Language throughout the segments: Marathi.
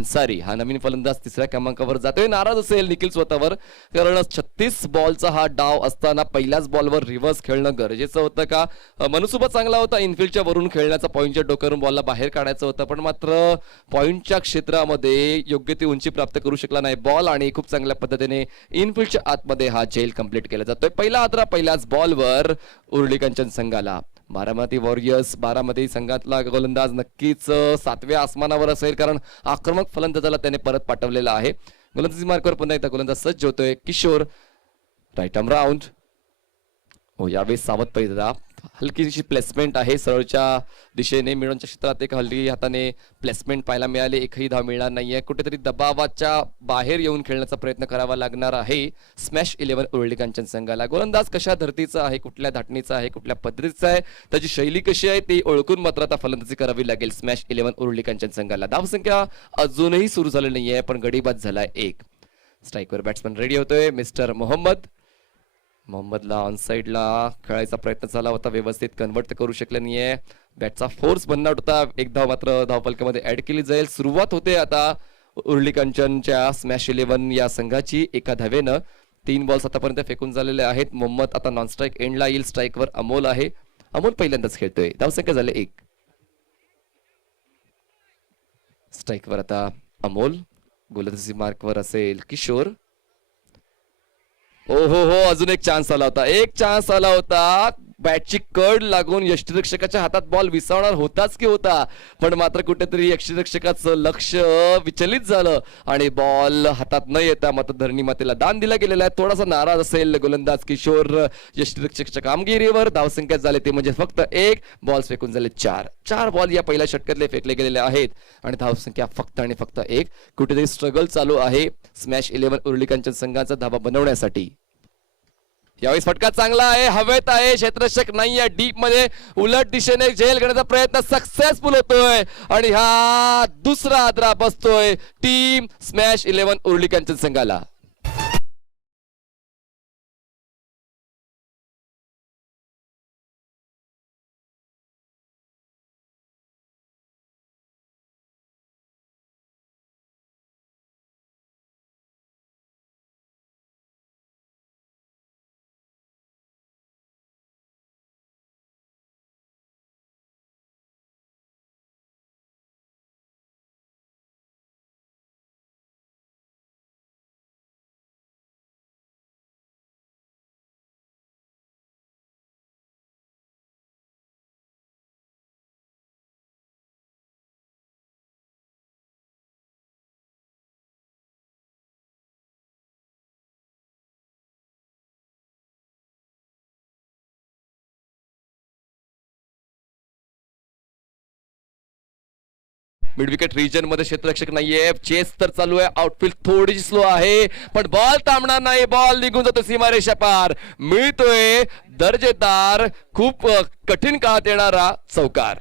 अन्सारी हा नवीन फलंदाज तिसऱ्या क्रमांकावर जातोय. नाराज असेल निखिल स्वतःवर, कारण 36 बॉलचा हा डाव असताना पहिल्याच बॉलवर रिव्हर्स खेळणं गरजेचं होतं का. मनसुबा चांगला होता, इनफिल्डच्या वरून खेळण्याचा, पॉईंटच्या डोक्यावरून बॉलला बाहेर काढायचं होतं, पण मात्र पॉईंटच्या क्षेत्रामध्ये योग्य ती उंची प्राप्त करू शकला नाही बॉल आणि खूप चांगल्या पद्धतीने इनफिल्डच्या आतमध्ये हा झेल कंप्लीट केला जातोय. पहिला आदरा पहिल्याच बॉलवर उर्ली कंचन संघाला. बारामती वॉरियर्स, बारामती संघातला गोलंदाज नक्कीच 7व्या आसमानावर असेल, कारण आक्रमक फलंदाजाला त्याने परत पाठवलेला आहे. गोलंदाजी मार्कवर पुन्हा एकदा गोलंदाज सज्ज होतोय. Kishore right arm round. हो, यावेळी सावध पैदा, हलकीशी प्लेसमेंट आहे सरळच्या दिशेने. मिळवण्याच्या क्षेत्रात एक हलकी हाताने प्लेसमेंट पाहायला मिळाले. एकही धाव मिळणार नाहीये. कुठेतरी दबावाच्या बाहेर येऊन खेळण्याचा प्रयत्न करावा लागणार आहे स्मॅश 11 उर्ली कांचन संघाला. गोलंदाज कशा धर्तीचा आहे, कुठल्या धाटणीचा आहे, कुठल्या पद्धतीचा आहे, त्याची शैली कशी आहे ते ओळखून मात्र आता फलंदाजी करावी लागेल स्मॅश 11 उर्ली कांचन संघाला. धावसंख्या अजूनही सुरू झाली नाहीये, पण गडीबाद झालाय एक. स्ट्राईकवर बॅट्समन रेडी होतोय मिस्टर मोहम्मदला ऑन साइडला खेळायचा प्रयत्न झाला होता, व्यवस्थित कन्वर्ट करू शकले नाहीये. बॅटचा फोर्स बनणार होता. एक धाव मात्र धावफलकामध्ये ऍड केली जाईल. सुरुवात होते आता उर्ली कांचनच्या स्मॅश 11 या संघाची एका धावेनं. 3 बॉल्स आतापर्यंत फेकून झालेले आहेत. मोहम्मद आता नॉन स्ट्राईक एंडला येईल. स्ट्राईकवर अमोल आहे. अमोल पहिल्यांदाच खेळतोय. धावसंख्या झाले 1. स्ट्राईकवर आता अमोल. गोलंदाजी मार्कवर असेल किशोर. हो हो हो, अजून एक चान्स आला होता. बॅटची कड लागून यष्टिरक्षकाच्या हातात बॉल विसावणार होताच की होता, पण मात्र कुठेतरी यष्टिरक्षकाचं लक्ष विचलित झालं आणि बॉल हातात न येता मात्र धरणी मातेला दान दिला गेलेला आहे. थोडासा नाराज असेल गोलंदाज किशोर यष्टिरक्षकाच्या कामगिरीवर. धावसंख्या झाले ते म्हणजे फक्त 1. बॉल्स फेकून झाले 4 बॉल या पहिल्या षटकातले फेकले गेलेले आहेत आणि धावसंख्या फक्त आणि फक्त 1. कुठेतरी स्ट्रगल चालू आहे स्मॅश 11 उर्ली कांचन संघाचा धावा बनवण्यासाठी. यावेळी फटका चांगला आहे, हवेत आहे, क्षेत्ररक्षक नाहीये डीप मध्ये. उलट दिशेने झेल घेण्याचा प्रयत्न सक्सेसफुल होतोय आणि हा दुसरा आदरा बसतोय टीम स्मॅश 11 उर्ली कांचन संघाला. मिड विकेट रिजन मध्ये क्षेत्ररक्षक नाहीये. चेस तर चालू आहे. आउटफील्ड थोडीशी स्लो आहे, पण बॉल थांबणार नाही. बॉल निघून जातो सीमारेषा पार. मिळतोय दर्जेदार, खूप कठीण काळात येणारा चौकार.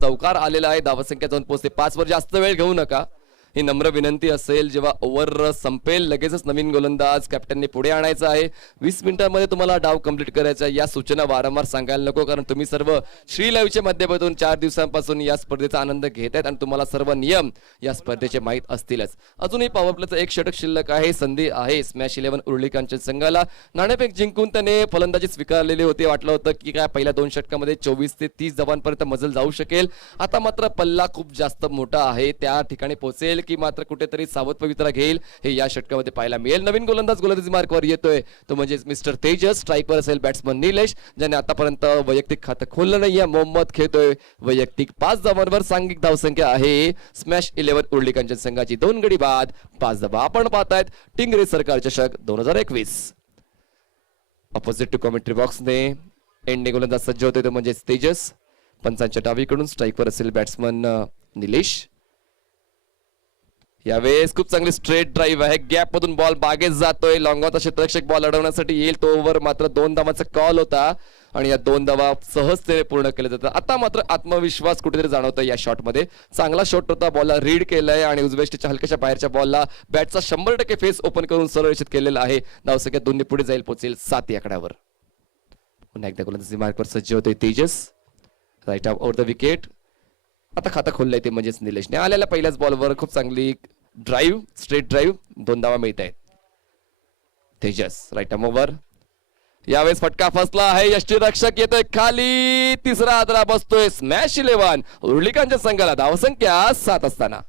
चौकार आलेला आहे. धावसंख्या जाऊन पोहोचते 5 वर. जास्त वेळ घेऊ नका ही नम्र विनंती असेल. जेव्हा ओव्हर संपेल लगेचच नवीन गोलंदाज कॅप्टनने पुढे आणायचा आहे. 20 मिनिटांमध्ये तुम्हाला डाव कंप्लीट करायचा. या सूचना वारंवार सांगायला नको, कारण तुम्ही सर्व श्री लाईव्हच्या माध्यमातून 4 दिवसांपासून या स्पर्धेचा आनंद घेत आहेत आणि तुम्हाला सर्व नियम या स्पर्धेचे माहीत असतीलच. अजूनही पॉवर प्लेचं एक षटक शिल्लक आहे. संधी आहे स्मॅश 11 उर्ली कांचन संघाला. नाणेफेक जिंकून त्याने फलंदाजी स्वीकारलेली होती. वाटलं होतं की काय पहिल्या 2 षटकामध्ये 24 ते 30 धावांपर्यंत मजल जाऊ शकेल. आता मात्र पल्ला खूप जास्त मोठा आहे. त्या ठिकाणी पोहोचेल की मात्र कुठेतरी सावध पवित्रा घेईल हे या षटकामध्ये पाहायला मिळेल. नवीन गोलंदाज गोलंदाजी मार्कवर येतोय तो म्हणजे मिस्टर तेजस. स्ट्राईकवर असेल बॅट्समन निलेश, ज्याने आतापर्यंत वैयक्तिक खातं खोललं नाहीये. मोहम्मद खेळतोय वैयक्तिक 5 धावांवर. सांघिक धावसंख्या आहे स्मॅश 11 उर्ली कांचन संघाची 2 गडी बाद 5 धावा. आपण पाहतायत टिंगरे सरकार चषक 2021. ऑपोजिट टू कॉमेंट्री बॉक्सने एंडने गोलंदाज सज्ज होते तो म्हणजे तेजस. पंचांच्या डावीकडून स्ट्राईकवर असेल बॅट्समन निलेश. यावेळेस खूप चांगली स्ट्रेट ड्राईव्ह आहे, गॅप मधून बॉल बागेत जातोय, लॉंगॉनचा क्षेत्ररक्षक बॉल अडवण्यासाठी येईल तो ओव्हर मात्र 2 धावांचा कॉल होता आणि या 2 धावा सहजतेने पूर्ण केले जातात. आता मात्र आत्मविश्वास कुठेतरी जाणवतोय या शॉटमध्ये. चांगला शॉट होता, बॉलला रीड केलाय आणि उजवेष्टीच्या हलक्याच्या बाहेरच्या बॉलला बॅटचा 100% फेस ओपन करून सरळ रेषेत केलेला आहे. धावसंख्या 2 ने पुढे जाईल, पोहोचेल 7 या आकड्यावर. पुन्हा एकदा गोलंदाजी मार्कवर सज्ज होतोय Tejas, right arm over the wicket. आता खातं खोललंय ते म्हणजेच निलेशने. आलेल्या पहिल्याच बॉलवर खूप चांगली ड्राईव्ह, स्ट्रेट ड्राईव्ह, 2 धावा मिळत आहेत. Tejas right arm over. यावेळेस फटका फसला आहे, यष्टीरक्षक येतोय खाली, तिसरा आदरा बसतोय. स्मॅश 11 उर्लिकांच्या संघाला धावसंख्या 7 असताना.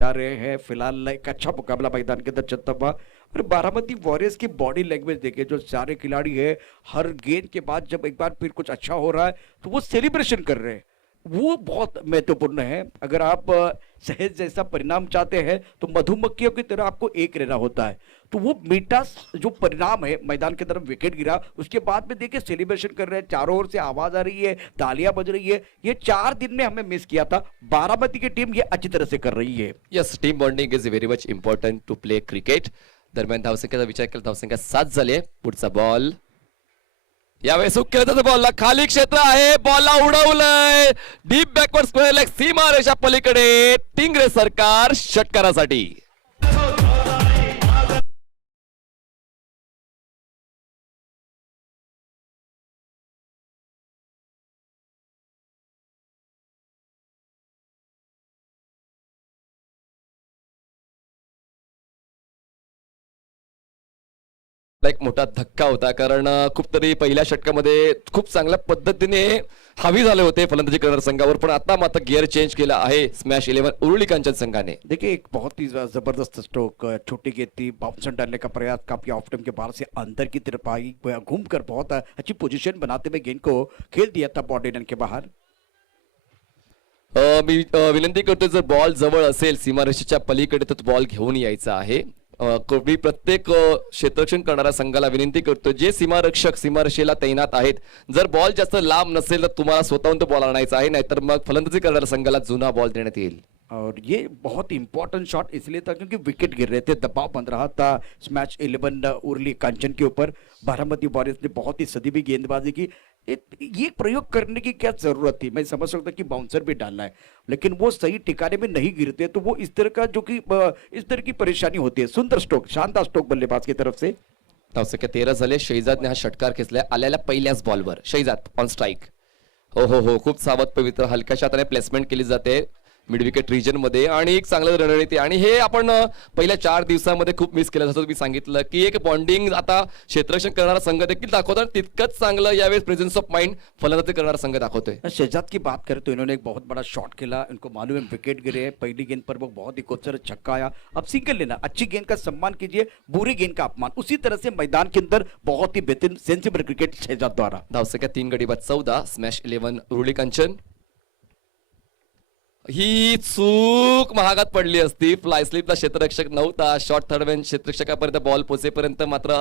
जा रहे हैं फिलहाल एक अच्छा मुकाबला मैदान के अंदर चलता हुआ। और बारामती वॉरियर्स की बॉडी लैंग्वेज देखिए, जो सारे खिलाड़ी है हर गेंद के बाद जब एक बार फिर कुछ अच्छा हो रहा है तो वो सेलिब्रेशन कर रहे हैं, वो बहुत महत्वपूर्ण है। अगर आप सहज जैसा परिणाम चाहते हैं तो मधुमक्खियों की तरह आपको एक रहना होता है। तो वो मीठा जो परिणाम है, मैदान की तरफ विकेट गिरा उसके बाद में देखिए सेलिब्रेशन कर रहे हैं, चारों ओर से आवाज आ रही है, तालियां बज रही है। ये 4 दिन में हमें मिस किया था, बारामती की टीम ये अच्छी तरह से कर रही है। Yes, team bonding is very much important to play cricket. दरम्यान धावसंख्येचा विचार केला, धावसंख्या 7 झाली आहे. पुढचा बॉल यावेळेस हुक केलं जातं, बॉलला खाली क्षेत्र आहे, बॉलला उडवलंय डीप बॅकवर्ड स्क्वेअर लेग, सीमा रेषा पलीकडे. टिंगरे सरकार षटकारासाठी. एक मोठा धक्का होता, कारण खूप तरी पहिल्या षटकामध्ये खूप चांगल्या पद्धतीने हावी झाले होते फलंदाजी करणाऱ्या संघावर, पण आता मात्र गिअर चेंज केला आहे स्मॅश 11 उरुळी कांचन संघाने. देखिए एक बहुत ही जबरदस्त स्ट्रोक, छोटी गेंद थी, बाउंसर डालने का प्रयास काफी ऑफ टाइम के बाहर से अंदर की तरफ आई, घूमकर बहुत अच्छी पोजीशन बनाते हुए गेंद को खेल दिया था बॉडी लाइन के बाहर। मी विनंती करतो, जर बॉल जवळ असेल सीमारेषेच्या पलीकडे तर बॉल घेऊन यायचा आहे. मी प्रत्येक क्षेत्ररक्षण करणाऱ्या संघाला विनंती करतो, जे सीमारक्षक सीमारेषेला तैनात आहेत, जर बॉल जास्त लांब नसेल तर तुम्हाला स्वतःहून तो बॉल आणायचा आहे, नाहीतर मग फलंदाजी करणाऱ्या संघाला जुना बॉल देण्यात येईल. और ये बहुत इंपॉर्टेंट शॉट इसलिए था क्योंकि विकेट गिर रहे थे, दबाव बन रहा था स्मैच 11 उर्ली कांचन के ऊपर। बारामती वॉरियर्स ने बहुत ही सदी भी गेंदबाजी की। ये प्रयोग करने की क्या जरूरत थी? मैं समझ सकता कि बाउंसर भी डालना है, लेकिन वो सही ठिकाने में नहीं गिरते तो वो इस तरह का जो कि इस तरह की परेशानी होती है। सुंदर स्ट्रोक, शानदार स्ट्रोक बल्लेबाज की तरफ से। धावसंख्या 13 झाले. शहजादने हा षटकार खेचलाय आलेल्या पहिल्याच बॉलवर. Shahzad on strike. हो हो हो, खूप सावध पवित्र हलक्याच्या हाताने प्लेसमेंट केली जाते मिड विकेट रिजन मध्ये आणि एक चांगलं रणनीती. आणि हे आपण पहिल्या 4 दिवसामध्ये खूप मिस केलं, जसं तुम्ही सांगितलं की एक बॉन्डिंग आता क्षेत्ररक्षण करणारा संघ देखील दाखवतो आणि तितकंच चांगलं यावेळेस प्रेझेन्स ऑफ माइंड फलंदाजी करणारा संघ दाखवतोय. शहजाद की बात करें तो इन्होंने एक बहुत बड़ा शॉट खेला, इनको मालूम है विकेट गिरे हैं, पहली गेंद पर वो बहुत ही खूबसूरत छक्का आया। अब सिंगल लेना, अच्छी गेंद का सम्मान कीजिए, बुरी गेंद का अपमान। उसी तरह से मैदान के अंदर बहुत ही बेहतरीन सेंसिबल क्रिकेट शहजाद द्वारा। धावसंख्या 3 गडी बाद 14. स्मॅश 11 उरुळी कांचन. ही चूक महागात पडली असती. फ्लाय स्लिपला क्षेत्ररक्षक नव्हता. शॉर्ट थर्डमॅन क्षेत्ररक्षकापर्यंत बॉल पोचेपर्यंत मात्र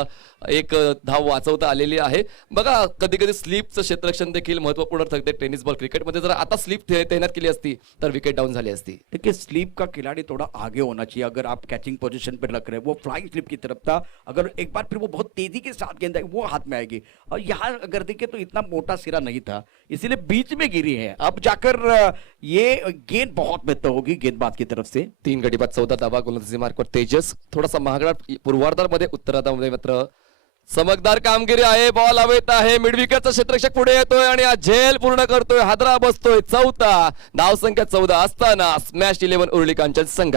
एक धाव वाचवता आलेली आहे. बघा, कधी कधी स्लिपचं क्षेत्ररक्षण देखील महत्वपूर्ण ठरते टेनिस बॉल क्रिकेटमध्ये. जर आता स्लिप तैनात केली असती तर विकेट डाऊन झाली असती. देखिए स्लीप का खिलाड़ी थोड़ा आगे होना चाहिए। अगर आप कैचिंग पोजीशन पर रख रहे हैं, वो फ्लाइंग स्लिप की तरफ था, अगर एक बार फिर वो बहुत तेजी के साथ गेंद आई वो हाथ में आएगी। और यहाँ अगर देखिए तो इतना मोटा सिरा नहीं था, इसीलिए बीच में गिरी है। अब जाकर ये गेंद बहुत बेहतर होगी गेंदबाज की तरफ से। 3 गडी बाद 14 धावा गोलंदाजी मार्कवर तेजस. थोडासा महागडा पूर्वार्धामध्ये, उत्तरार्धामध्ये मात्र चमकदार कामगिरी आहे. बॉल हवेत आहे, मिड विकेटचा क्षेत्ररक्षक पुढे येतोय आणि हा झेल पूर्ण करतोय, हादरा बसतोय. 14 धावसंख्या 14 असताना स्मॅश 11 उरुळी कांचन संघ.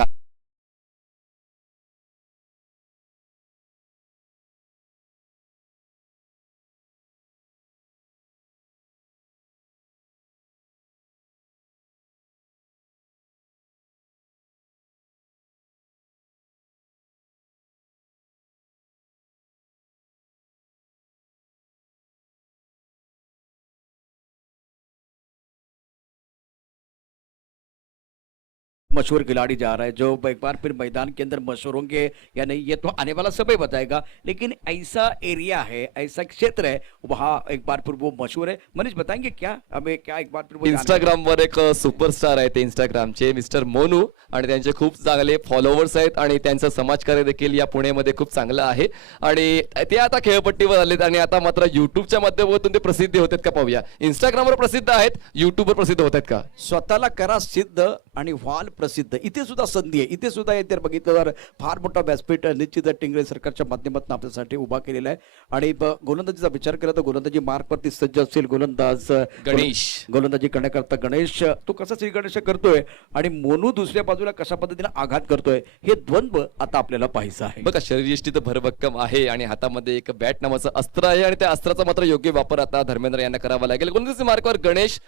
मशहूर खिलाड़ी जा रहा है जो एक बार फिर मैदान के अंदर मशहूर होंगे या नहीं ये तो आने वाला समय बताएगा, लेकिन ऐसा एरिया है, ऐसा क्षेत्र है वहाँ एक बार फिर वो मशहूर है। मनीष बताएंगे क्या हमें, क्या एक बार फिर वो जानने- इंस्टाग्रामवर एक सुपरस्टार आहे ते इंस्टाग्रामचे मिस्टर मोनू आणि त्यांचे खूप चांगले फॉलोअर्स आहेत आणि त्यांचं समाजकार्य देखील या पुणेमध्ये खूप चांगलं आहे आणि ते आता खेळपट्टीवर आलेत आणि आता मात्र युट्यूबच्या माध्यमातून ते प्रसिद्धी होतात का पाहूया. इंस्टाग्रामवर प्रसिद्ध आहेत, युट्यूबवर प्रसिद्ध होत आहेत का? स्वतःला करा सिद्ध आणि व्हाल प्रसिद्ध. इथे सुद्धा संधी आहे, इथे सुद्धा जर बघितलं तर फार मोठा व्यासपीठ निश्चित टिंगरे सरकारच्या माध्यमातून आपल्यासाठी उभा केलेला आहे. आणि गोलंदाजीचा विचार केला तर गोलंदाजी मार्गवरती सज्ज असेल गोलंदाज गणेश. गोलंदाजी करण्याकरता गणेश तो कसा श्री गणेश करतोय आणि मोनू दुसऱ्या बाजूला कशा पद्धतीने आघात करतोय हे द्वंद्व आता आपल्याला पाहायचं आहे. बघा शरीरयष्टी तर भरभक्कम आहे आणि हातामध्ये एक बॅट नावाचं अस्त्र आहे आणि त्या अस्त्राचा मात्र योग्य वापर आता धर्मेंद्र यांना करावा लागेल. गोलंदाजी मार्कवर गणेश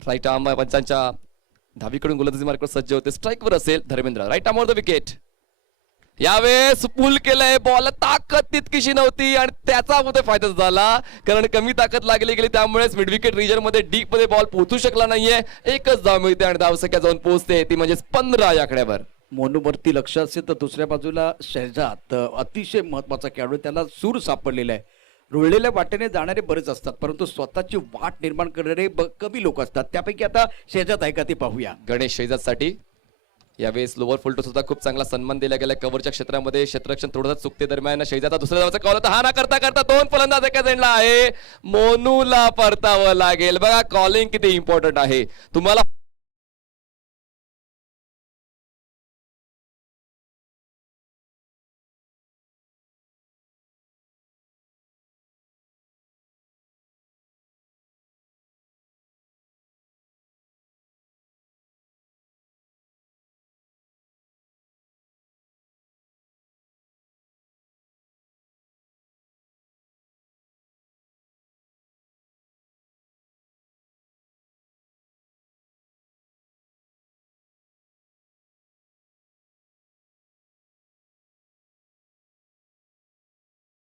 राईट आर्म पंचांच्या धावीकडून गोलंदाजी मार्कवर सज्ज होते. स्ट्राईकवर असेल धर्मेंद्र. राईट आर्मवर द विकेट. यावेळेस पुल केलंय, बॉल ताकद तितकीशी नव्हती आणि त्याचा मध्ये फायदा झाला कारण कमी ताकद लागली गेली त्यामुळेच मिड विकेट रिजन मध्ये डीप मध्ये बॉल पोहोचू शकला नाहीये. एकच धाव मिळते आणि धावसंख्या जाऊन पोहोचते ती म्हणजे 15 या आकड्यावर. मोनूवरती लक्ष असेल तर दुसऱ्या बाजूला शहजाद अतिशय महत्वाचा खेळाडू, त्याला सूर सापडलेला आहे. रुळलेल्या वाटेने जाणारे बरेच असतात परंतु स्वतःची वाट निर्माण करणारे कमी लोक असतात, त्यापैकी आता शहजाद आहे का ते पाहूया. गणेश शहजादसाठी यावेळेस लोअर फुलटो सुद्धा खूप चांगला सन्मान दिला गेला. कव्हरच्या क्षेत्रामध्ये क्षेत्ररक्षण थोडंसं चुकते दरम्यान शहजादा दुसऱ्या धावाचा कॉल होता. हा ना करता करता 2 फलंदाज एका एंडला आहे. मोनूला परतावं लागेल. बघा कॉलिंग किती इम्पॉर्टंट आहे. तुम्हाला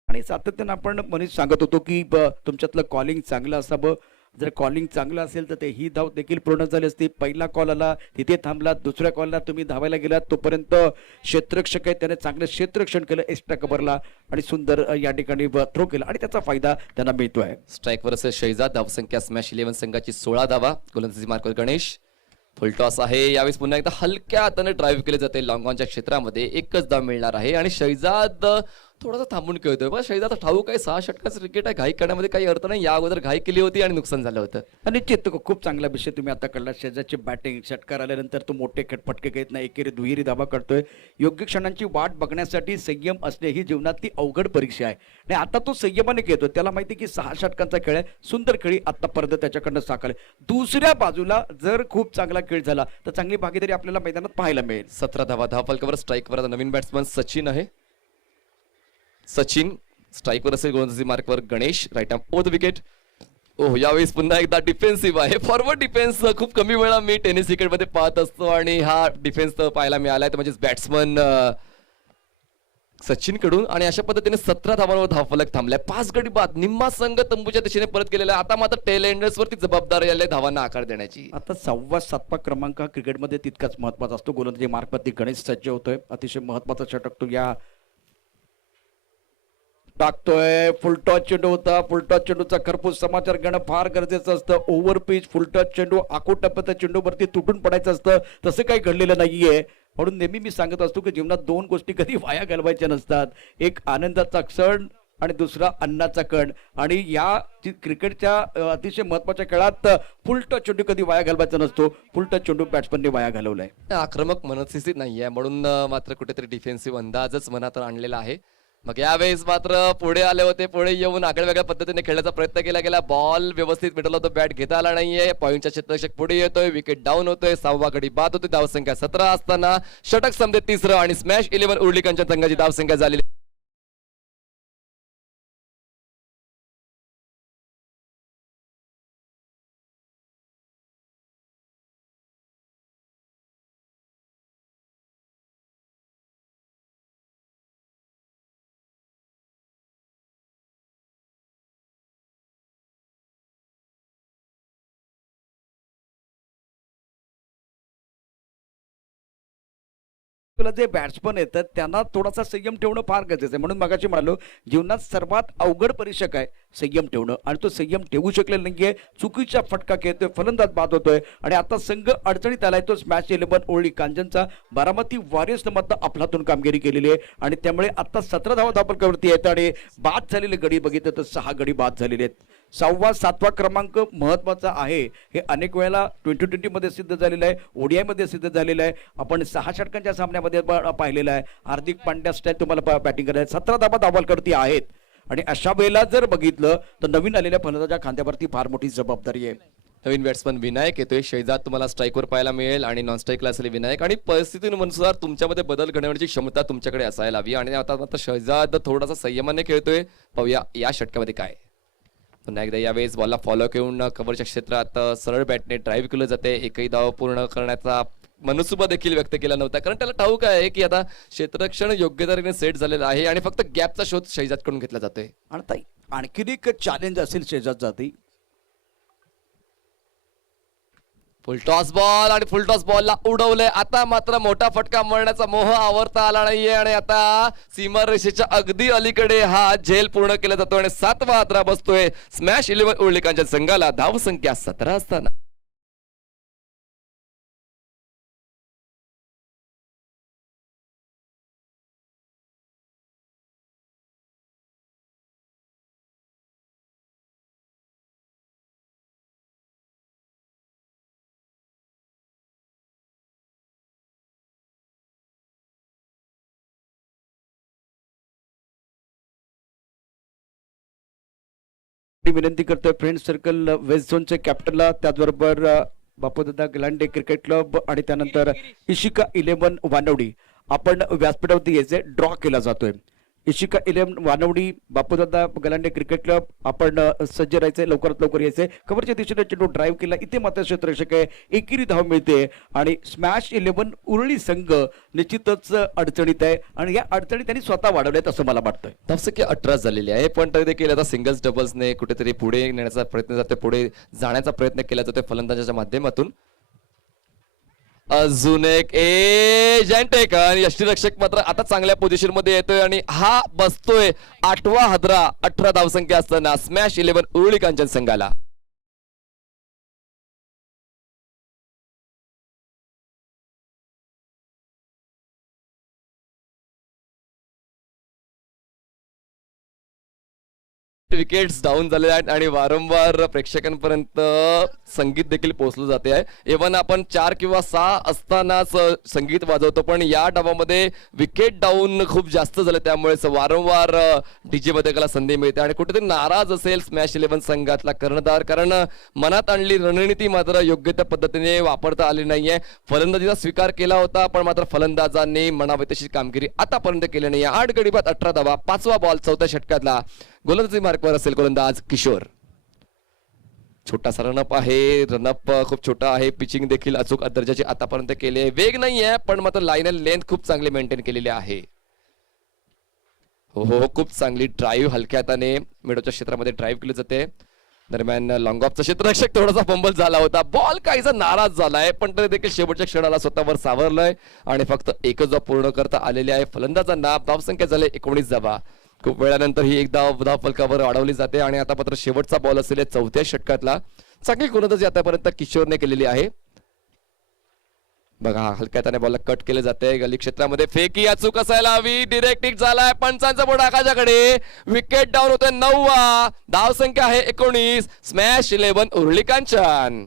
आणि सातत्यानं आपण मनीष सांगत होतो की तुमच्यातलं कॉलिंग चांगलं असावं. जर कॉलिंग चांगलं असेल तर ते ही धाव देखील पूर्ण झाली असती. पहिला कॉल आला तिथे थांबला, दुसऱ्या कॉलला तुम्ही धावायला गेलात तोपर्यंत क्षेत्ररक्षक आहे त्याने चांगलं क्षेत्ररक्षण केलं एक्स्ट्रा कव्हरला आणि सुंदर या ठिकाणी थ्रो केला आणि त्याचा फायदा त्यांना मिळतोय. स्ट्राईकवर असेल शहजाद. धावसंख्या स्मॅश 11 संघाची 16 धावा. गोलंदाजी मार्कवर गणेश. फुल टॉस आहे. यावेळेस पुन्हा एकदा हलक्या हाताने ड्राईव्ह केले जाते लॉंग ऑनच्या क्षेत्रामध्ये. एकच धाव मिळणार आहे आणि शहजाद थोडासा थांबून खेळतोय. बघा शहजाद ठाऊक आहे 6 षटकाचं क्रिकेट आहे, घाई करण्यामध्ये काही अर्थ नाही. या अगोदर घाई केली होती आणि नुकसान झालं होतं. निश्चित खूप चांगला विषय तुम्ही आता कळला. शेजारची बॅटिंग षटकार आल्यानंतर तो मोठे फटके घेत नाही, एकेरी दुहेरी धावा करतोय. योग्य क्षणांची वाट बघण्यासाठी संयम असणे ही जीवनातली अवघड परीक्षा आहे आणि आता तो संयमाने घेतो. त्याला माहिती की 6 षटकांचा खेळ आहे, सुंदर खेळी आता परत त्याच्याकडनं साकारले. दुसऱ्या बाजूला जर खूप चांगला खेळ झाला तर चांगली भागीदारी आपल्याला मैदानात पाहायला मिळेल. 17 धावा. धावफलकावर स्ट्राईकवर नवीन बॅट्समन सचिन आहे. सचिन स्ट्राईकवर असेल. गोलंदाजी मार्कवर Ganesh. Right arm over the wicket. Oh यावेळेस पुन्हा एकदा डिफेन्सिव्ह आहे. फॉरवर्ड डिफेन्स खूप कमी वेळा मी टेनिस क्रिकेटमध्ये पाहत असतो आणि हा डिफेन्स पाहायला मिळालाय तर म्हणजे बॅट्समन सचिन कडून आणि अशा पद्धतीने 17 धावांवर धावफलक थांबलाय. 5 गडी बाद. निम्मा संघ तंबूच्या दिशेने परत गेलेला आहे. आता मात्र टेल एंडर्स वरती जबाबदारी आली धावांना आकार देण्याची. आता 6वा 7वा क्रमांक हा क्रिकेटमध्ये तितकाच महत्वाचा असतो. गोलंदाजी मार्कवरती गणेश सज्ज होतोय. अतिशय महत्वाचा षटक तो या टाकतोय. फुलटॉस चेंडू होता. फुलटॉस चेंडूचा खरपूस समाचार घेणं फार गरजेचं असतं. ओव्हर पिच फुलटॉस चेंडू आखूड टप्प्याच्या चेंडूवरती तुटून पडायचं असतं. तसं काही घडलेलं नाहीये. म्हणून नेहमी मी सांगत असतो की जीवनात 2 गोष्टी कधी वाया घालवायच्या नसतात. एक आनंदाचा क्षण आणि दुसरा अन्नाचा कण. आणि या क्रिकेटच्या अतिशय महत्वाच्या खेळात फुलटॉस चेंडू कधी वाया घालवायचा नसतो. फुलटॉस चेंडू बॅट्समनने वाया घालवलाय. आक्रमक मनस्थिती नाहीये म्हणून मात्र कुठेतरी डिफेन्सिव्ह अंदाजच मनात आणलेला आहे. मग यावेळेस मात्र पुढे आले होते. पुढे येऊन आगळ्या वेगळ्या पद्धतीने खेळण्याचा प्रयत्न केला गेला. बॉल व्यवस्थित मिडल ऑफ द बॅट घेता आला नाहीये. पॉईंटच्या क्षेत्ररक्षक पुढे येतोय. विकेट डाऊन होतोय. 6वा गडी बाद होते. धावसंख्या 17 असताना षटक समजे 3रं आणि स्मॅश 11 उर्ली कंचन संघाची धावसंख्या झालेली. तुला जे बॅट्समन येतात त्यांना थोडासा संयम ठेवणं फार गरजेचं आहे. म्हणून मगाशी म्हणालो, जीवनात सर्वात अवघड परीक्षक आहे संयम ठेवणं आणि तो संयम ठेवू शकलेला नाहीये. चुकीचा फटका खेळतोय, फलंदाज बाद होतोय आणि आता संघ अडचणीत आलाय. तो स्मॅश 11 ओळी कांजनचा बारामती वॉरियर्सनं मात्र अफलातून कामगिरी केलेली आहे आणि त्यामुळे आता 17 धावा धावपलकावरती आहेत आणि बाद झालेले गडी बघितलं तर 6 गडी बाद झालेले आहेत. 6वा 7वा क्रमांक महत्वाचा आहे. हे अनेक वेळेला T20 मध्ये सिद्ध झालेलं आहे, ODI मध्ये सिद्ध झालेलं आहे. आपण 6 षटकांच्या सामन्यामध्ये पाहिलेलं आहे. हार्दिक पांड्या स्टाईल तुम्हाला बॅटिंग करायला 17 धावा धावपलकावरती आहेत आणि अशा वेळेला जर बघितलं तर नवीन आलेल्या फलंदाजाच्या खांद्यावरती फार मोठी जबाबदारी आहे. नवीन बॅट्समन विनायक येतोय. शेजात तुम्हाला स्ट्राईकवर पाहायला मिळेल आणि नॉन स्ट्राईकला असेल विनायक आणि परिस्थितीनुसार तुमच्यामध्ये बदल घडवण्याची क्षमता तुमच्याकडे असायला हवी आणि आता मात्र शेजाद थोडासा संयमाने खेळतोय. पाहूया या षटकामध्ये काय. पुन्हा एकदा यावेळेस बॉलला फॉलो घेऊन कव्हरच्या क्षेत्रात सरळ बॅटने ड्राईव्ह केलं जाते. एकही धाव पूर्ण करण्याचा मनसुबा देखील व्यक्त केला नव्हता कारण त्याला ठाऊक आहे की आता क्षेत्ररक्षण योग्य तऱ्हेने सेट झालेलं आहे आणि फक्त गॅपचा शोध शेजादकडून घेतला जातोय. आणि ताई आणखीन एक चॅलेंज असेल शेजात जाती. फुल टॉस बॉल आणि फुल टॉस बॉलला उडवलंय. आता मात्र मोठा फटका मारण्याचा मोह आवरता आला नाहीये आणि आता सीमारेषेच्या अगदी अलीकडे हा झेल पूर्ण केला जातो आणि 7वा आदरा बसतोय स्मॅश 11 उर्लिकांच्या संघाला. धावसंख्या 17 असताना मी विनंती करतोय फ्रेंड सर्कल वेस्ट झोनचे कॅप्टनला, त्याचबरोबर बापूदादा गलांडे क्रिकेट क्लब आणि त्यानंतर इशिका 11 वानवडी आपण व्यासपीठावरती यायचे. ड्रॉ केला जातोय. इशिका 11 वानवडी, बापूदादा गलांडे क्रिकेट क्लब आपण सज्ज राहायचे, लवकरात लवकर यायचे. कव्हरच्या दिशेने चेंडू ड्राईव्ह केला. इथे मात्र क्षेत्ररक्षक आहे, एकेरी धाव मिळते आणि स्मॅश 11 उरळी संघ निश्चितच अडचणीत आहे आणि या अडचणी त्यांनी स्वतः वाढवल्यात असं मला वाटतंय. धावसंख्या 18 झालेली आहे पण तरी देखील आता सिंगल्स डबल्सने कुठेतरी पुढे नेण्याचा प्रयत्न जातोय, पुढे जाण्याचा प्रयत्न केला जातोय फलंदाजाच्या माध्यमातून. अजून एक एज अँड टेक आणि यष्टीरक्षक मात्र आता चांगल्या पोझिशन मध्ये येतोय आणि हा बसतोय 8वा हादरा. 18 धावसंख्या असताना स्मॅश 11 उरुळी कांचन संघाला. विकेट्स डाऊन झाले आहेत आणि वारंवार प्रेक्षकांपर्यंत संगीत देखील पोहोचलं जाते आहे. इव्हन आपण 4 किंवा 6 असतानाच संगीत वाजवतो पण या डावामध्ये विकेट डाऊन खूप जास्त झाले त्यामुळे वारंवार डीजे वादकाला संधी मिळते आणि कुठेतरी नाराज असेल स्मॅश 11 संघातला कर्णधार कारण मनात आणली रणनीती मात्र योग्य त्या पद्धतीने वापरता आली नाहीये. फलंदाजीचा स्वीकार केला होता पण मात्र फलंदाजांनी म्हणावी तशी कामगिरी आतापर्यंत केली नाही. 8 गडी बाद 18 धावा. 5वा बॉल 4थ्या षटकातला. गोलंदाजी मार्कवर असेल गोलंदाज किशोर. छोटासा रनअप आहे, रनअप खूप छोटा आहे. पिचिंग देखील अचूक दर्जाची आतापर्यंत केली आहे. वेग नाहीये पण मात्र लाईन अँड लेंथ खूप चांगली मेंटेन केलेली आहे. हो हो खूप चांगली ड्राईव्ह हलक्या हाताने मिडोच्या क्षेत्रामध्ये ड्राईव्ह केली जाते. दरम्यान लॉंग ऑफचा क्षेत्ररक्षक थोडासा फंबल झाला होता. बॉल काहीसा नाराज झालाय पण तरी देखील शेवटच्या क्षणाला स्वतःवर सावरलंय आणि फक्त एकच धाव पूर्ण करता आलेली आहे फलंदाजांना. धावसंख्या झाले 19 धावा. खूप वेळानंतर ही एक धाव फलकावर अडवली जाते आणि आता मात्र शेवटचा बॉल असेल 4थ्या षटकातला. चांगली गोलंदाजी आतापर्यंत किशोरने केलेली आहे. बघा हलक्या हाताने बॉलला कट केले जाते. गली क्षेत्रामध्ये फेकी अचूक असायला हवी. डिरेक्ट हिट झालाय. पंचांचा बोट आकाशाकडे. विकेट डाऊन होतोय. 9वा. धावसंख्या आहे 19. स्मॅश 11 उरुळी कांचन.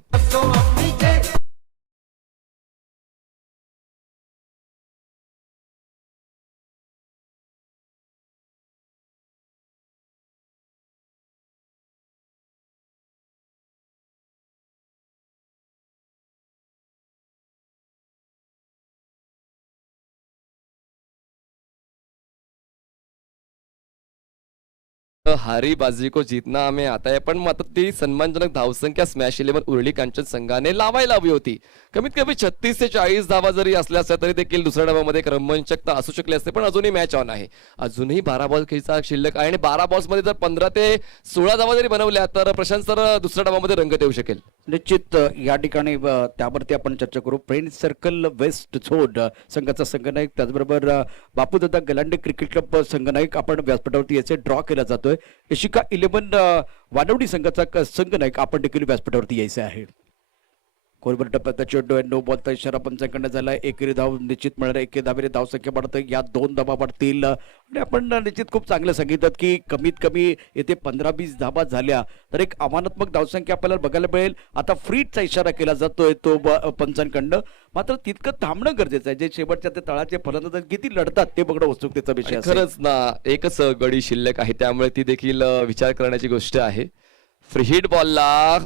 हारी बाजी को जीतना हमें आता है, पण मात्र ती सन्मानजनक धावसंख्या स्मॅश 11 उरळी कांचन संघाने लावायला हवी होती. कमीत कमी 36 ते 40 धावा जरी असल्या असत्या तरी देखील दुसऱ्या डावामध्ये एक रमणचकता असू शकली असते, पण अजूनही मॅच ऑन आहे. अजूनही 12 बॉल खेळचा शिल्लक आहे आणि 12 बॉल्स मध्ये जर 15 ते 16 धावा जरी बनवल्या तर प्रशांत सर दुसऱ्या डावामध्ये रंगत येऊ शकेल. निश्चित या ठिकाणी त्यावरती आपण चर्चा करू. फ्रेंड सर्कल वेस्ट झोन संघाचा संघनायक, त्याचबरोबर बापूदादा गलांडे क्रिकेट क्लब संघनायक आपण व्यासपीठावरती याचे ड्रॉ केला जातोय. इशिका 11 वानवडी संघाचा संघनायक आपण देखील व्यासपीठावरती यायचे आहे. कोलबर टप्प्यात चेंडू नो बॉलचा इशारा पंचांकडनं झाला. एकेरी धाव निश्चित मिळणार, एके धावेने धावसंख्या वाढते, या 2 धावा वाढतील. आणि आपण निश्चित खूप चांगलं सांगितलं की कमीत कमी येथे 15-20 धावा झाल्या तर एक आव्हानात्मक धावसंख्या आपल्याला बघायला मिळेल. आता फ्रीजचा इशारा केला जातोय तो पंचांकडनं, मात्र तितकं थांबणं गरजेचं आहे. जे शेवटच्या ते तळाचे फलंदाज किती लढतात ते बघणं उत्सुकतेचा विषय असेल. खरंच ना, एकच गडी शिल्लक आहे, त्यामुळे ती देखील विचार करण्याची गोष्ट आहे. फ्री हिट बॉलला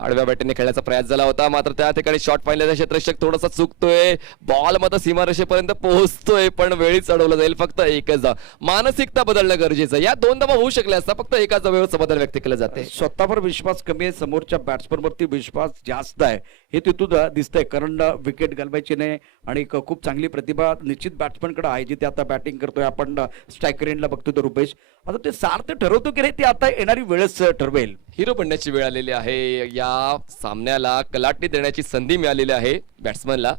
आडव्या बॅटीने खेळण्याचा प्रयास झाला होता, मात्र त्या ठिकाणी शॉट पाहिल्याचा क्षेत्ररक्षक थोडासा चुकतोय. बॉल मात्र सीमारेषेपर्यंत पोहोचतोय पण वेळीच अडवलं जाईल. फक्त एकच धाव, मानसिकता बदलणं गरजेचं. या 2 धावा होऊ शकल्या असता, फक्त एकाच वेळेवर समाधान व्यक्त केलं जाते. स्वतःवर विश्वास कमी आहे, समोरच्या बॅट्समनवरती विश्वास जास्त आहे हे तिथून दिसतंय. कारण विकेट घालवायची नाही आणि खूप चांगली प्रतिभा निश्चित बॅट्समनकडे आहे, जिथे आता बॅटिंग करतोय. आपण स्ट्रायकर एंडला बघतोय तो रुपेश. आता ते सार्थ ठरवतो की नाही ते आता येणारी वेळच ठरवेल. हिरो बनण्याची वेळ आलेली आहे. या सामन्याला कलाटणी देण्याची संधी मिळालेली आहे बॅट्समनला.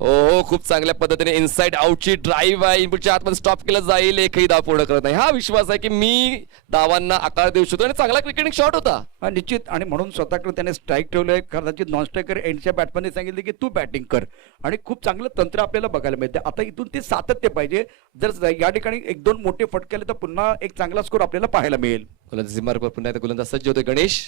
हो, खूप चांगल्या पद्धतीने इनसाइड आउटची ड्राईव्ह आहे, इनपुटच्या आतमध्ये स्टॉप केलं जाईल. एकही धाव पूर्ण करत नाही. हा विश्वास आहे की मी धावांना आकार देऊ शकतो आणि चांगला क्रिकेटिंग शॉट होता हा निश्चित. आणि म्हणून स्वतःकडे त्याने स्ट्राईक ठेवलंय. कदाचित नॉन स्ट्रायकर एंडच्या बॅट्समॅनने सांगितले की तू बॅटिंग कर आणि खूप चांगलं तंत्र आपल्याला बघायला मिळते. आता इथून ते सातत्य पाहिजे. जर या ठिकाणी 1-2 मोठे फटके आले तर पुन्हा एक चांगला स्कोर आपल्याला पाहायला मिळेल. गोलंदाजी मार्गावर पुन्हा एकदा गोलंदाज सज्ज होते गणेश.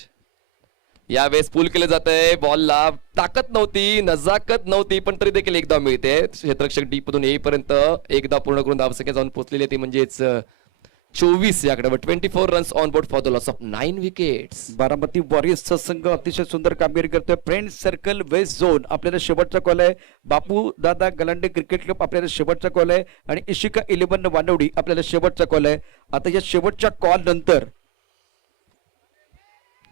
यावेळेस पूल केले जात आहे. बॉलला ताकद नव्हती, नजाकत नव्हती, पण तरी देखील एक धाव मिळते. क्षेत्ररक्षक डीप मधून येईपर्यंत एक धाव पूर्ण करून धावसंख्या जाऊन पोहोचलेली आहे, ती म्हणजेच 24 याकडे. 24 runs on board for the loss of 9 wickets. Baramati वॉरियर्सचा संघ अतिशय सुंदर कामगिरी करतोय. फ्रेंड सर्कल वेस्ट झोन आपल्याला शेवटचा कॉल आहे. बापू दादा गलांडे क्रिकेट क्लब आपल्याला शेवटचा कॉल आहे आणि इशिका 11 वानवडी आपल्याला शेवटचा कॉल आहे. आता या शेवटच्या कॉल नंतर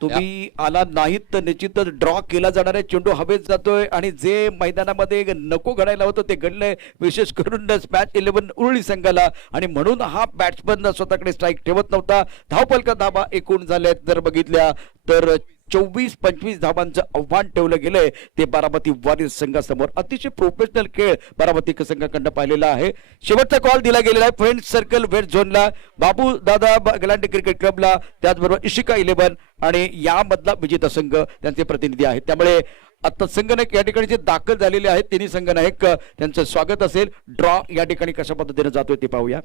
तुम्ही आला नाहीत तर निश्चितच ड्रॉ केला जाणार आहे. चेंडू हवेत जातोय आणि जे मैदानामध्ये नको घडायला होतं ते घडलंय, विशेष करून स्मॅश 11 उरुळी संघाला. आणि म्हणून हा बॅट्समन स्वतःकडे स्ट्राईक ठेवत नव्हता. धावफलका धावा एकूण झाल्यात जर बघितल्या तर 24-25 धावांचं आव्हान ठेवलं गेलंय ते बारामती वॉरियर्स संघासमोर. अतिशय प्रोफेशनल खेळ बारामती संघाकडनं पाहिलेला आहे. शेवटचा कॉल दिला गेलेला आहे फ्रेंड सर्कल वेस्ट झोनला, बाबू दादा गलांडे क्रिकेट क्लबला, त्याचबरोबर इशिका 11 आणि यामधला विजेता संघ त्यांचे प्रतिनिधी आहेत. त्यामुळे आता संघनायक या ठिकाणी जे दाखल झालेले आहेत तिन्ही संघनायक त्यांचं स्वागत असेल. ड्रॉ या ठिकाणी कशा पद्धतीने जातोय ते पाहूया.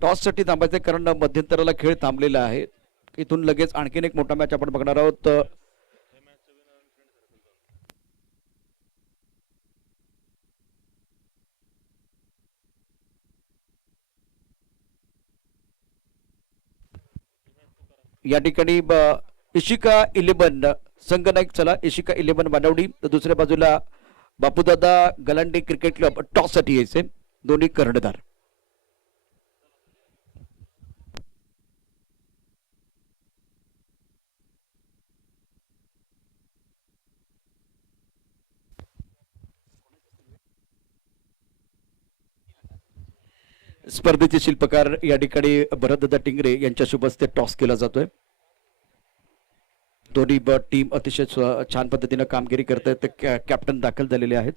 टॉससाठी थांबायचे कारण मध्यंतराला खेळ थांबलेला आहे. इथून लगेच आणखीन एक मोठा मॅच आपण बघणार आहोत. या ठिकाणी इशिका 11 संघनायक चला इशिका 11 वानवडी, तर दुसऱ्या बाजूला बापूदादा गलांडे क्रिकेट क्लब टॉससाठी यायचे दोन्ही कर्णधार. स्पर्धेचे शिल्पकार या ठिकाणी भरतदादा टिंगरे यांच्या शुभ हस्ते टॉस केला जातोय. दोन्ही टीम अतिशय छान पद्धतीने कामगिरी करत आहेत. कॅप्टन दाखल झालेले आहेत.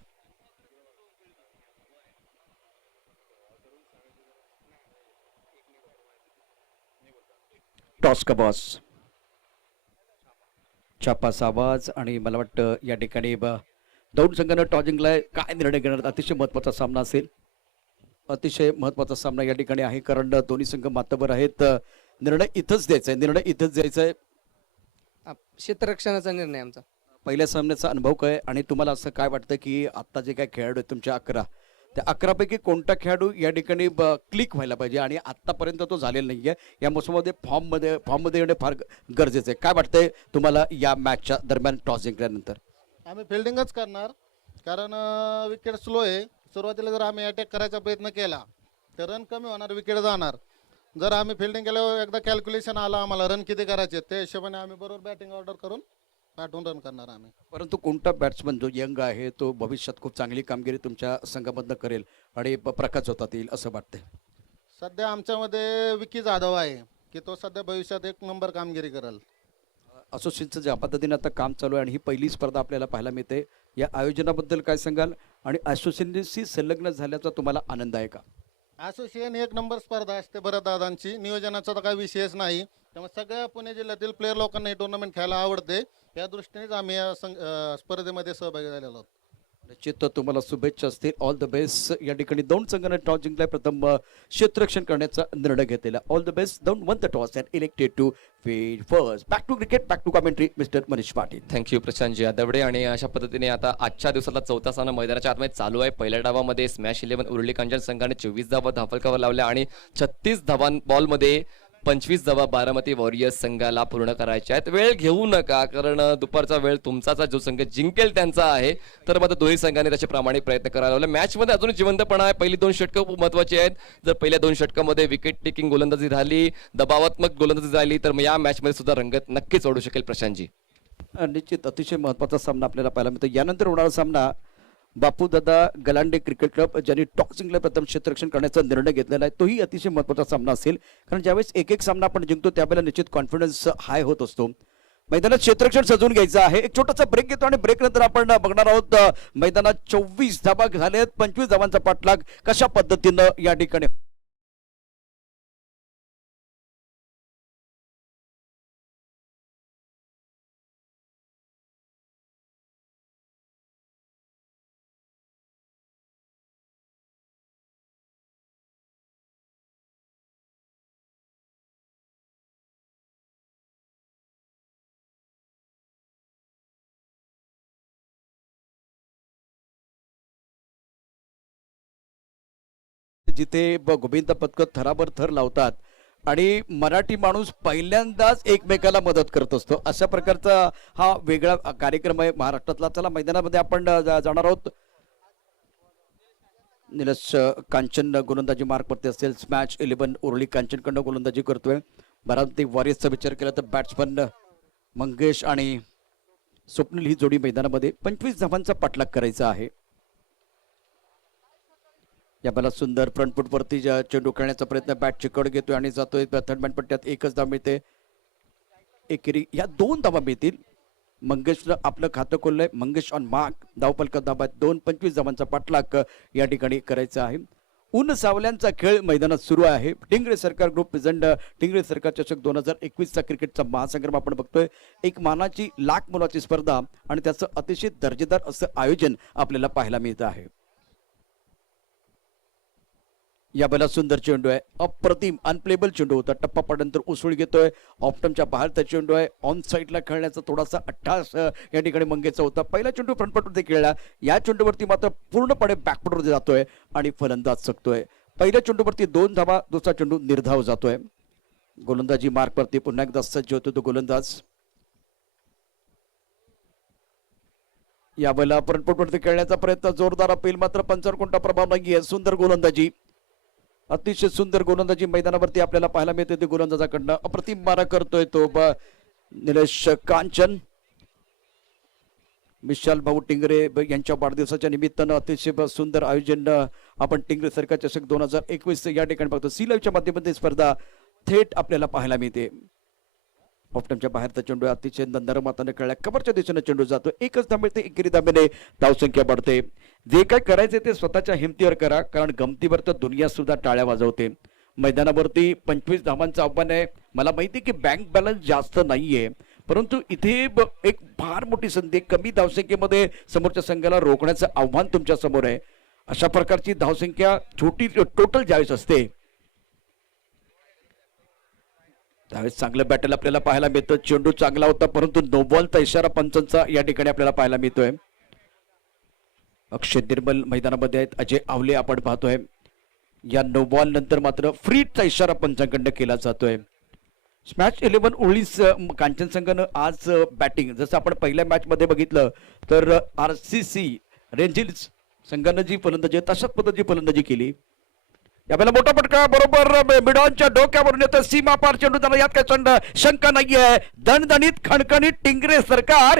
टॉस का बॉस. छापाचा आवाज आणि मला वाटतं या ठिकाणी दोन संघानं टॉस जिंकलाय. काय निर्णय घेणार? अतिशय महत्त्वाचा सामना असेल. अतिशय महत्त्वाचा सामना या ठिकाणी आहे, कारण दोन्ही संघ मातबर आहेत. निर्णय इथंच द्यायचा आहे. क्षेत्ररक्षणाचा निर्णय आमचा. पहिल्या सामन्याचा अनुभव काय आणि तुम्हाला असं काय वाटतं की आता जे काय खेळाडू आहेत तुमच्या 11, त्या 11 पैकी कोणता खेळाडू या ठिकाणी क्लिक व्हायला पाहिजे आणि आतापर्यंत तो झालेला नाहीये. या मोसमामध्ये फॉर्ममध्ये येणे फार गरजेचं आहे. काय वाटतंय तुम्हाला या मॅचच्या दरम्यान टॉस जिंकल्यानंतर? आम्ही फिल्डिंगच करणार, कारण विकेट स्लो आहे. सुरुवातीला जर आम्ही अटॅक करायचा प्रयत्न केला तर रन कमी होणार, विकेट जाणार. जर आम्ही फिल्डिंग केल्यावर एकदा कॅल्क्युलेशन आला आम्हाला रन किती करायचे, त्या हिशोबाने आम्ही बरोबर बॅटिंग ऑर्डर करून पाठवून रन करणार आम्ही. परंतु कोणता बॅट्समन जो यंग आहे तो भविष्यात खूप चांगली कामगिरी तुमच्या संघामधनं करेल आणि प्रकाश होतात येईल असं वाटतंय? सध्या आमच्यामध्ये विकी जाधव आहे की तो सध्या भविष्यात एक नंबर कामगिरी करेल. असोसिएशनचं ज्या पद्धतीने आता काम चालू आहे आणि ही पहिली स्पर्धा आपल्याला पाहायला मिळते, या आयोजनाबद्दल काय सांगाल आणि असोसिएशनशी संलग्न झाल्याचा तुम्हाला आनंद आहे का? असोसिएशन एक नंबर स्पर्धा असते बरं दादांची, नियोजनाचा तर काही विषयच नाही. त्यामुळे सगळ्या पुणे जिल्ह्यातील प्लेयर लोकांना हे टुर्नामेंट खेळायला आवडते. या दृष्टीनेच आम्ही या स्पर्धेमध्ये सहभागी झालेलो आहोत. निश्चित तुम्हाला शुभेच्छा असतील. All the best. या ठिकाणी दोन संघाने टॉस जिंकलाय. प्रथम क्षेत्ररक्षण करण्याचा निर्णय घेतलेला. All the best. दोन won the toss and elected to field first. Back to cricket, back to commentary mister Manish Patil. Thank you Prashantji यादवडे. आणि अशा पद्धतीने आता आजच्या दिवसातला चौथा सामना मैदानाच्या आतमध्ये चालू आहे. पहिल्या डावामध्ये स्मॅश 11 उर्ली कांचन संघाने 24 धावा धावफलकावर लावल्या आणि 36 धावां बॉलमध्ये 25 धावा बारामती वॉरियर्स संघाला पूर्ण करायच्या आहेत. वेळ घेऊ नका, कारण दुपारचा वेळ तुमचाच, जो संघ जिंकेल त्यांचा आहे. तर मात्र दोन्ही संघांनी त्याचे प्रामाणिक प्रयत्न करायला लावले. मॅचमध्ये अजून जिवंतपणा आहे. पहिली 2 षटकं खूप महत्त्वाची आहेत. जर पहिल्या 2 षटकामध्ये विकेट टेकिंग गोलंदाजी झाली, दबावात्मक गोलंदाजी झाली, तर मग या मॅचमध्ये सुद्धा रंगत नक्कीच ओढू शकेल प्रशांतजी. निश्चित अतिशय महत्त्वाचा सामना आपल्याला पाहायला मिळतो. यानंतर होणारा सामना बापूदादा गलांडे क्रिकेट क्लब ज्यांनी टॉस जिंकला, प्रथम क्षेत्ररक्षण करण्याचा निर्णय घेतलेला आहे. तोही अतिशय महत्त्वाचा सामना असेल, कारण ज्यावेळेस एक सामना आपण जिंकतो त्यावेळेला निश्चित कॉन्फिडन्स हाय होत असतो. मैदानात क्षेत्ररक्षण सजवून घ्यायचं आहे. एक छोटासा ब्रेक घेतो आणि ब्रेक नंतर आपण बघणार आहोत मैदानात 24 धावा झालेत. 25 धावांचा पाठलाग कशा पद्धतीनं या ठिकाणी. जिथे गोविंद पथक थराबर थर लावतात आणि मराठी माणूस पहिल्यांदाच एकमेकाला मदत करत असतो, अशा प्रकारचा हा वेगळा कार्यक्रम आहे महाराष्ट्रातला. चला मैदानामध्ये आपण जाणार आहोत. निलेश कांचन गोलंदाजी मार्कवरती असेल. स्मॅच 11 उर्ली कांचनकडनं गोलंदाजी करतोय. बारामती वॉरियर्सचा विचार केला तर बॅट्समन मंगेश आणि स्वप्नील ही जोडी मैदानामध्ये 25 धावांचा पाठलाग करायचा आहे. या बला सुंदर फ्रंट फुटवरती चेंडू खेळण्याचा प्रयत्न, बॅट चिकड घेतोय आणि जातोय. थर्ड पट्ट्यात एकच धाव मिळते. एकेरी या 2 धावा मिळतील. मंगेशनं आपलं खातं खोललंय. Mangesh on mark. धावफलकात धाबा 25 धावांचा पाठलाग या ठिकाणी करायचा आहे. ऊन सावल्यांचा खेळ मैदानात सुरू आहे. टिंगरे सरकार ग्रुप प्रेझेंट टिंगरे सरकार चषक 2021चा क्रिकेटचा महासंग्राम आपण बघतोय. एक मानाची लाख मोलाची स्पर्धा आणि त्याचं अतिशय दर्जेदार असं आयोजन आपल्याला पाहायला मिळतं आहे. या बला सुंदर चेंडू आहे. अप्रतिम अनप्लेबल चेंडू होता. टप्पा पडल्यानंतर उसळी घेतोय. ऑफटमच्या बाहेरचा चेंडू आहे. ऑन साईडला खेळण्याचा थोडासा अट्टास या ठिकाणी मंगेचा होता. पहिला चेंडू फ्रंटपटवरती खेळला. या चेंडूवरती मात्र पूर्णपणे बॅकपटवरती जातोय आणि फलंदाज चकतोय. पहिल्या चेंडूवरती 2 धावा, दुसरा चेंडू निर्धाव जातोय. गोलंदाजी मार्कवरती पुन्हा एकदा सज्ज होतो तो गोलंदाज. या बला फ्रंटपटवरती खेळण्याचा प्रयत्न जोरदार अपील, मात्र पंचावर कोणता प्रभाव नाहीये. सुंदर गोलंदाजी, अतिशय सुंदर गोलंदाजी मैदानावरती आपल्याला पाहायला मिळते. ते गोलंदाजाकडनं अप्रतिम मारा करतोय तो निलेश कांचन. विशाल भाऊ टिंगरे यांच्या वाढदिवसाच्या निमित्तानं अतिशय सुंदर आयोजन आपण टिंगरे सरकार चषक 2021 या ठिकाणी बघतो. सी लाईव्हच्या माध्यमातून स्पर्धा थेट आपल्याला पाहायला मिळते. ऑफटमच्या बाहेरचा चेंडू अतिशय नरमाताने खेळला. कबरच्या दिशेने चेंडू जातो. एकच धाव मिळते. एकेरी धाब्याने धावसंख्या वाढते. जे काय करायचे ते स्वतःच्या हिमतीवर करा, कारण गमतीवर तर दुनिया सुद्धा टाळ्या वाजवते. मैदानावरती 25 धावांचं आव्हान आहे. मला माहिती आहे की बँक बॅलन्स जास्त नाहीये, परंतु इथे एक फार मोठी संधी, कमी धावसंख्येमध्ये समोरच्या संघाला रोखण्याचं आव्हान तुमच्या समोर आहे. अशा प्रकारची धावसंख्या छोटी टोटल ज्यावेळेस असते त्यावेळेस चांगलं बॅटल आपल्याला पाहायला मिळतं. चेंडू चांगला होता, परंतु नो बॉलचा इशारा पंचांचा या ठिकाणी आपल्याला पाहायला मिळतोय. अक्षय निर्मल मैदानामध्ये आहेत, अजय आवले आपण पाहतोय. या नो बॉल नंतर मात्र फ्रीचा इशारा पंचांकडनं केला जातोय. स्मॅच 11 उळीस कांचन संघानं आज बॅटिंग, जसं आपण पहिल्या मॅच मध्ये बघितलं तर RCC रेंजिल्स संघानं जी फलंदाजी आहे तशाच पद्धतीची फलंदाजी केली. यावेळेला मोठा फटका बरोबर मिडॉनच्या डोक्यावरून येतो. सीमा पार चेंडू, त्याला यात काही शंका नाहीये. दणदणीत खणखणीत टिंगरे सरकार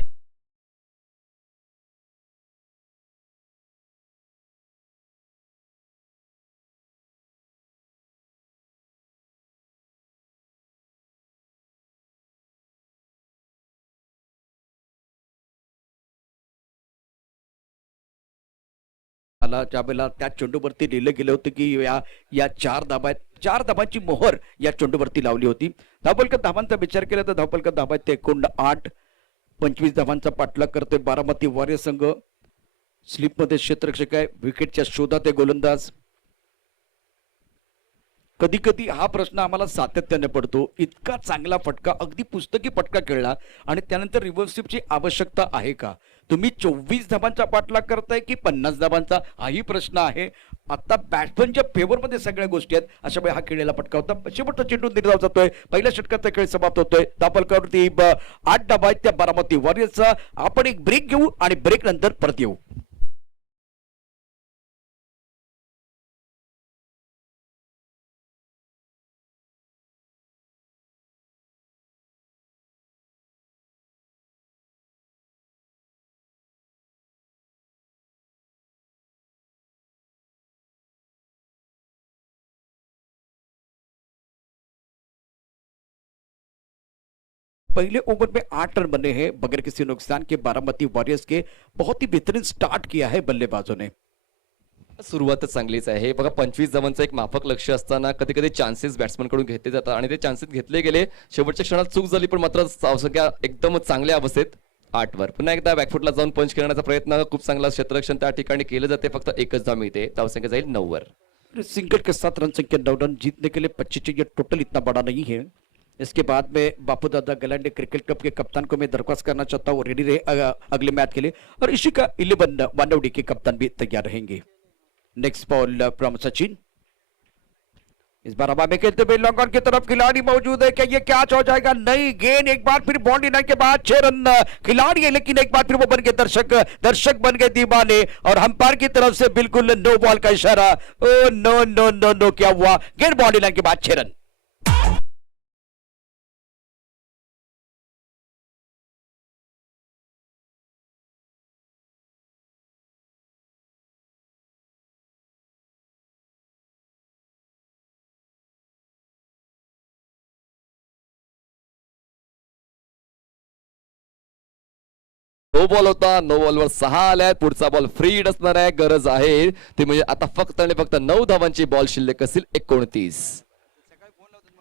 मला ज्यावेळेला त्या चेंडूवरती लिहिलं गेलं होतं की या 4 धाबा आहेत, 4 धाबांची मोहर या चेंडूवरती लावली होती. धावफलकात धाबांचा विचार केला तर धावफलकात धाबा आहेत ते एकूण 8. 25 धाबांचा पाठलाग करतोय बारामती वॉरियर संघ. स्लिपमध्ये क्षेत्ररक्षक आहे, विकेटच्या शोधात आहे गोलंदाज. कधी कधी हा प्रश्न आम्हाला सातत्याने पडतो, इतका चांगला फटका, अगदी पुस्तकी फटका खेळला आणि त्यानंतर रिव्हर्स स्वीपची आवश्यकता आहे का? तुम्ही 24 धाबांचा पाठलाग करताय की 50 धाबांचा, हाही प्रश्न आहे. आता बॅट्समनच्या फेवरमध्ये सगळ्या गोष्टी आहेत. अशा वेळी हा खेळलेला फटका होता. शेवटचा चेंडू निर्धाव जातोय, पहिल्या षटकाचा खेळ समाप्त होतोय. धावफलकावरती 8 धाबा आहेत त्या बारामती वॉरियर्सचा. आपण एक ब्रेक घेऊ आणि ब्रेक नंतर परत येऊ. पहले ओवर में 8 रन बने हैं बगैर किसी नुकसान के बारामती वॉरियर्स के. बहुत ही बेहतरीन स्टार्ट किया है बल्लेबाजों ने. सुरुवातच चांगलीच आहे. हे बघा 25 धावांचं एक माफक लक्ष असताना कधी कधी चान्सेस बॅट्समन कडून घेतले जातात आणि ते चान्सेस घेतले गेले. शेवटच्या क्षणात चूक झाली, पण मात्र धावसंख्या एकदम चांगल्या अवस्थेत 8 वर. पुन्हा एकदा बॅकफुटला जाऊन पंच करण्याचा प्रयत्न, खूप चांगला क्षेत्ररक्षण त्या ठिकाणी केलं जाते. फक्त एकच धाव मिळते, धावसंख्या जाईल 9 वर. सिंगल के साथ रन संख्या 9 रन जीतने के लिए 25 चाहिए. टोटल इतना बड़ा नहीं है. इसके बाद में बापू दादा गलांडे क्रिकेट क्लब के कप्तान को मैं दरख्वास्त करना चाहता हूँ, रेडी रहे अगले मैच के लिए. और इसी का 11 वानवडी के कप्तान भी तैयार रहेंगे. Next ball from Sachin. इस बार हवा में खेलते हुए लॉन्ग ऑन की तरफ खिलाड़ी मौजूद है. क्या ये कैच हो जाएगा? नहीं. गेंद एक बार फिर बाउंड्री लाइन के बाद 6 रन खिलाड़ी है, लेकिन एक बार फिर वो बन गए दर्शक बन गए दीवाने. और अंपायर की तरफ से बिल्कुल नो बॉल का इशारा. Oh no no no no, क्या हुआ? गेंद बाउंड्री लाइन के बाद 6 रन. नो बॉल होता, नो बॉलवर 6 आल्या. पुढचा बॉल फ्री हिट असणार आहे. गरज आहे ती म्हणजे आता फक्त आणि फक्त 9 धावांची बॉल शिल्लक असतील 29.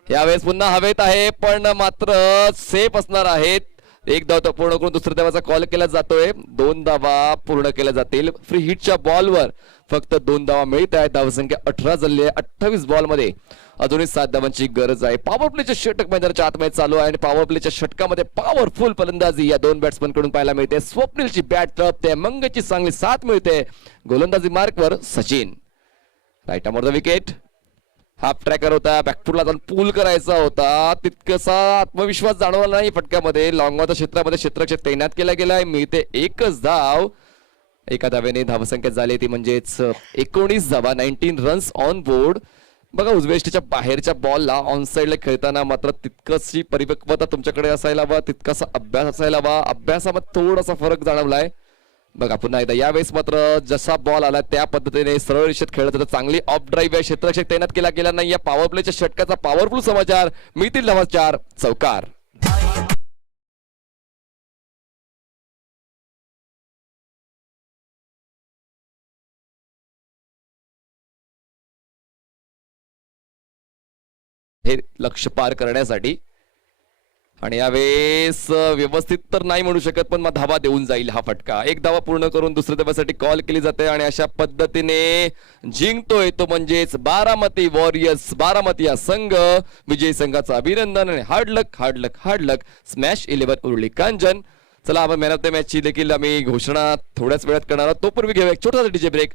यावेळेस पुन्हा हवेत आहे, पण मात्र सेफ असणार आहेत. एक धाव तो पूर्ण करून दुसऱ्या धावाचा कॉल केला जातोय. 2 धावा पूर्ण केल्या जातील. फ्री हिटच्या बॉलवर फक्त 2 धावा मिळत आहेत. धावसंख्या 18 झाली आहे. 28 बॉल मध्ये अजूनही 7 धावांची गरज आहे. पॉवर प्लेचे षटक मैदानाच्या आतमध्ये चालू आहे आणि पॉवर प्लेच्या षटकामध्ये पॉवरफुल फलंदाजी या 2 बॅट्समन कडून पाहायला मिळते. स्वप्नीलची बॅट तळपते, मंगची चांगली साथ मिळते. गोलंदाजी मार्कवर Sachin. Right on the wicket. Half tracker होता, बॅकफुटला जाऊन पूल करायचा होता. तितकसा आत्मविश्वास जाणवला नाही फटक्यामध्ये. लॉंगॉनच्या क्षेत्रामध्ये क्षेत्ररक्षक तैनात केला गेलाय. मिळते एकच धाव. एका धावेने धावसंख्या झाली ती म्हणजेच 19 धावा, 19 रन्स ऑन बोर्ड. बघा उजवेष्टीच्या बाहेरच्या बॉलला ऑन साइडला खेळताना मात्र तितकशी परिपक्वता तुमच्याकडे असायला हवा, तितकासा अभ्यास असायला हवा. अभ्यासामध्ये थोडासा फरक जाणवलाय. बघा पुन्हा एकदा यावेळेस मात्र जसा बॉल आला त्या पद्धतीने सरळ रेषेत खेळत होता. चांगली ऑफ ड्राईव्ह आहे. क्षेत्ररक्षक तैनात केला गेला नाही. या पॉवर प्लेच्या षटकाचा पॉवरफुल समाचार. मिळतील धावा 4 चौकार. हे लक्ष्य पार करण्यासाठी. आणि यावेळेस व्यवस्थित तर नाही म्हणू शकत, पण मग धावा देऊन जाईल हा फटका. एक धावा पूर्ण करून दुसऱ्या धाव्यासाठी कॉल केली जाते आणि अशा पद्धतीने जिंकतोय तो म्हणजेच बारामती वॉरियर्स. बारामती हा संघ. विजयी संघाचं अभिनंदन आणि हार्ड लक हार्ड लक हार्ड लक. स्मॅश 11 उरली कांजन. चला आपण मॅन ऑफ द मॅचची देखील आम्ही घोषणा थोड्याच वेळात करणार आहोत. तोपूर्वी घेऊया एक छोटासा डीजे ब्रेक.